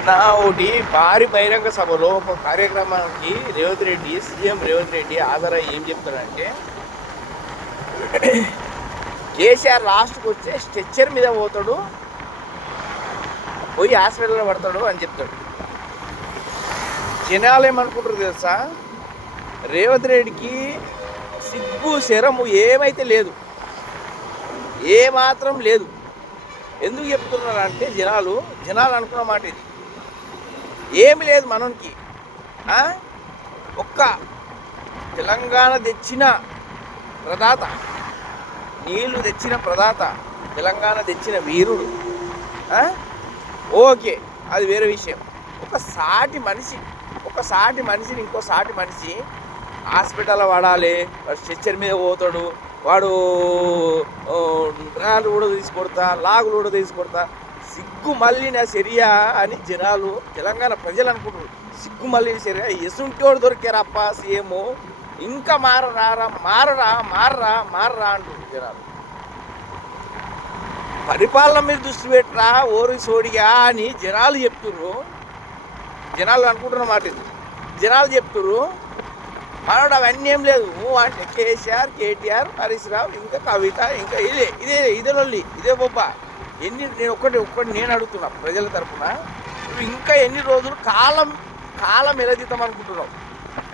నిన్న ఒకటి భారీ బహిరంగ సభలో ఒక కార్యక్రమానికి సీఎం రేవంత్ రెడ్డి హాజరయ్యి ఏం చెప్తాడంటే కేసీఆర్ లాస్ట్కి వచ్చే స్ట్రెచ్చర్ మీద పోతాడు, పోయి హాస్పిటల్లో పడతాడు అని చెప్తాడు. జనాలు ఏమనుకుంటారు తెలుసా, రేవంత్ రెడ్డికి సిగ్గు శరము ఏమైతే లేదు, ఏమాత్రం లేదు. ఎందుకు చెప్తున్నారు అంటే జనాలు అనుకున్న మాట ఇది. ఏమి లేదు మనకి, ఒక్క తెలంగాణ తెచ్చిన ప్రదాత, నీళ్లు తెచ్చిన ప్రదాత, తెలంగాణ తెచ్చిన వీరుడు. ఓకే, అది వేరే విషయం. ఒక సాటి మనిషిని ఇంకో సాటి మనిషి హాస్పిటల్లో వాడాలి, స్ట్రెచ్చర్ మీద పోతాడు, వాడు డ్రాలు కూడా తీసుకొడతా, లాగులు కూడా తీసుకొడతా, సిగ్గు మళ్ళీన చర్య అని జనాలు, తెలంగాణ ప్రజలు అనుకుంటున్నారు. సిగ్గు మళ్ళీ చర్య, ఎసుంటోడు దొరికారప్ప సీఎం, ఇంకా మారరా అంటున్నారు జనాలు. పరిపాలన మీద దృష్టి పెట్టరా ఓరి సోడిగా అని జనాలు చెప్తుర్రు. జనాలు అనుకుంటున్న మాట ఇది. జనాలు చెప్తుర్రు మనోడు అవన్నీ ఏం లేదు. అంటే కేసీఆర్, కేటీఆర్, హరీష్ రావు, ఇంకా కవిత, ఇంకా ఇదే లొల్లి, ఇదే బొబ్బ. నేను ఒక్కటి నేను అడుగుతున్నా ప్రజల తరఫున, ఇంకా ఎన్ని రోజులు కాలం ఎలదీతం అనుకుంటున్నావు?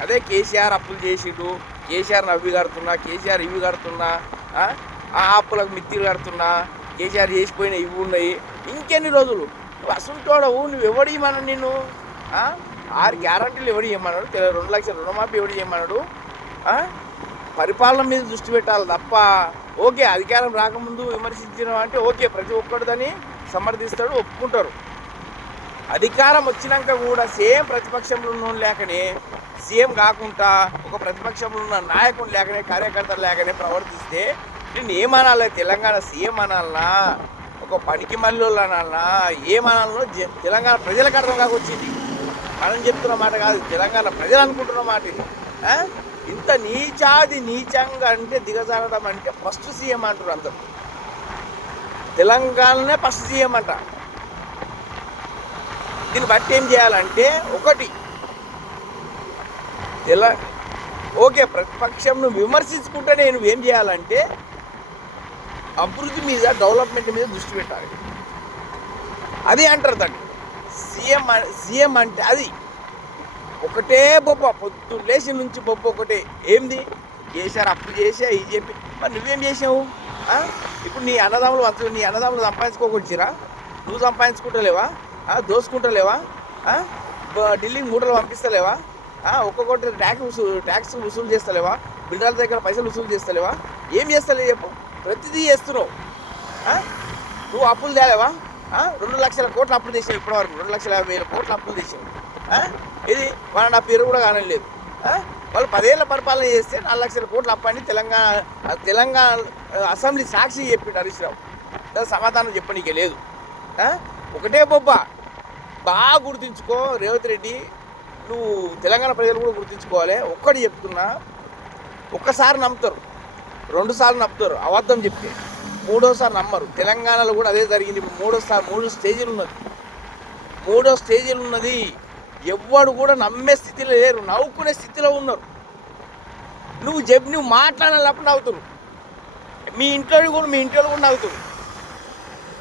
అదే కేసీఆర్ అప్పులు చేసిండు, కేసీఆర్ అవి కడుతున్నా, కేసీఆర్ ఇవి కడుతున్నా, ఆ అప్పులకు మిత్తిలు కడుతున్నా, కేసీఆర్ చేసిపోయిన ఇవి ఉన్నాయి. ఇంకెన్ని రోజులు నువ్వు అసలుతోడవు? నువ్వు ఎవడు ఇవ్వమన్నా? నిన్ను 6 గ్యారంటీలు ఎవడు ఇవ్వమన్నాడు? 2 లక్షల రుణమాఫీ ఎవడు ఇవ్వమన్నాడు? పరిపాలన మీద దృష్టి పెట్టాలి తప్ప, ఓకే అధికారం రాకముందు విమర్శించడం అంటే ఓకే, ప్రతి ఒక్కడు దాన్ని సమర్థిస్తాడు, ఒప్పుకుంటారు. అధికారం వచ్చినాక కూడా సేమ్ ప్రతిపక్షంలో ఉన్న లేకనే, సీఎం కాకుండా ఒక ప్రతిపక్షంలో ఉన్న నాయకుడు లేకనే, కార్యకర్తలు లేకనే ప్రవర్తిస్తే నేను ఏమనాలి? తెలంగాణ సీఎం అనాలనా, ఒక పనికి మల్లోళ్ళు అనాలనా, ఏమనాలనో తెలంగాణ ప్రజలకు అర్థం కాకొచ్చింది. మనం చెప్తున్న మాట కాదు, తెలంగాణ ప్రజలు అనుకుంటున్న మాట ఇది. ఇంత నీచంగా అంటే దిగజారడం అంటే ఫస్ట్ సీఎం అంటారు అందరు. తెలంగాణనే ఫస్ట్ సీఎం అంట. దీన్ని బట్టి ఏం చేయాలంటే, ఒకటి ఓకే ప్రతిపక్షంను విమర్శించుకుంటేనే నువ్వేం చేయాలంటే అభివృద్ధి మీద, డెవలప్మెంట్ మీద దృష్టి పెట్టాలి. అది అంటారు దాన్ని సీఎం అంటే. అది ఒకటే బొబ్బ, పొద్దు లేచి నుంచి బొబ్బ ఒకటే. ఏంది? కేసీఆర్ అప్పు చేసా, ఇది చెప్పి. మరి నువ్వేం చేసావు? ఇప్పుడు నీ అన్నదమ్ములు సంపాదించుకోకొచ్చిరా? నువ్వు సంపాదించుకుంటలేవా? దోసుకుంటలేవా? ఢిల్లీకి మూటలు పంపిస్తలేవా? ఒక్కొక్కటి ట్యాక్స్ వసూలు చేస్తలేవా? బిల్డర్ల దగ్గర పైసలు వసూలు చేస్తలేవా? ఏం చేస్తలేవు చెప్పు? ప్రతిదీ చేస్తున్నావు. నువ్వు అప్పులు తేలేవా? 2 లక్షల కోట్లు అప్పులు చేసావు ఇప్పటివరకు. 2,50,000 కోట్లు అప్పులు చేసావు. ఇది మన నా పేరు కూడా కానలేదు. వాళ్ళు 10 ఏళ్ళ పరిపాలన చేస్తే 4 లక్షల కోట్లు అప్పని తెలంగాణ అసెంబ్లీ సాక్షి చెప్పిండు హరీష్ రావు. సమాధానం చెప్పనీకే లేదు. ఒకటే బొబ్బ. బాగా గుర్తుంచుకో రేవంత్ రెడ్డి, నువ్వు తెలంగాణ ప్రజలు కూడా గుర్తుంచుకోవాలి. ఒక్కటి చెప్తున్నా, ఒక్కసారి నమ్ముతారు, 2 సార్లు నమ్ముతారు అబద్ధం చెప్తే, 3వసారి నమ్మరు. తెలంగాణలో కూడా అదే జరిగింది. ఇప్పుడు 3 స్టేజీలు ఉన్నది. ఎవ్వడు కూడా నమ్మే స్థితిలో లేరు, నవ్వుకునే స్థితిలో ఉన్నారు. నువ్వు మాట్లాడాలప్పుడు నవ్వుతారు. మీ ఇంట్లో కూడా నవ్వుతారు.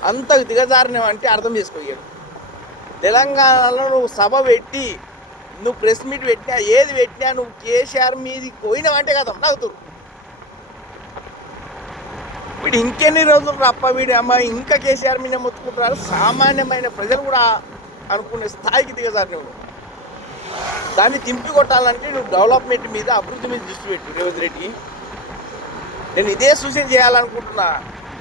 అంత దిగజారినవి అంటే అర్థం చేసుకోయాడు. తెలంగాణలో నువ్వు సభ పెట్టి, నువ్వు ప్రెస్ మీట్ పెట్టినా, ఏది పెట్టినా నువ్వు కేసీఆర్ మీదకి పోయినావంటే కదా నవ్వుతారు. వీడు ఇంకెన్ని రోజులు రప్ప వీడి అమ్మ ఇంకా కేసీఆర్ మీద మొత్తుకుంటున్నారు. సామాన్యమైన ప్రజలు కూడా అనుకునే స్థాయికి దిగజారినవు. దాన్ని తింపి కొట్టాలంటే నువ్వు డెవలప్మెంట్ మీద, అభివృద్ధి మీద దృష్టి పెట్టు రేవంత్ రెడ్డి. నేను ఇదే సూచన చేయాలనుకుంటున్నా.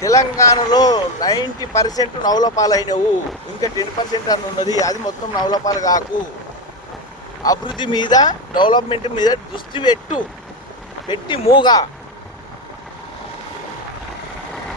తెలంగాణలో 90% నవలపాలైనవు, ఇంకా 10% అని ఉన్నది. అది మొత్తం నవలపాలు కాకు. అభివృద్ధి మీద, డెవలప్మెంట్ మీద దృష్టి పెట్టి మూగా.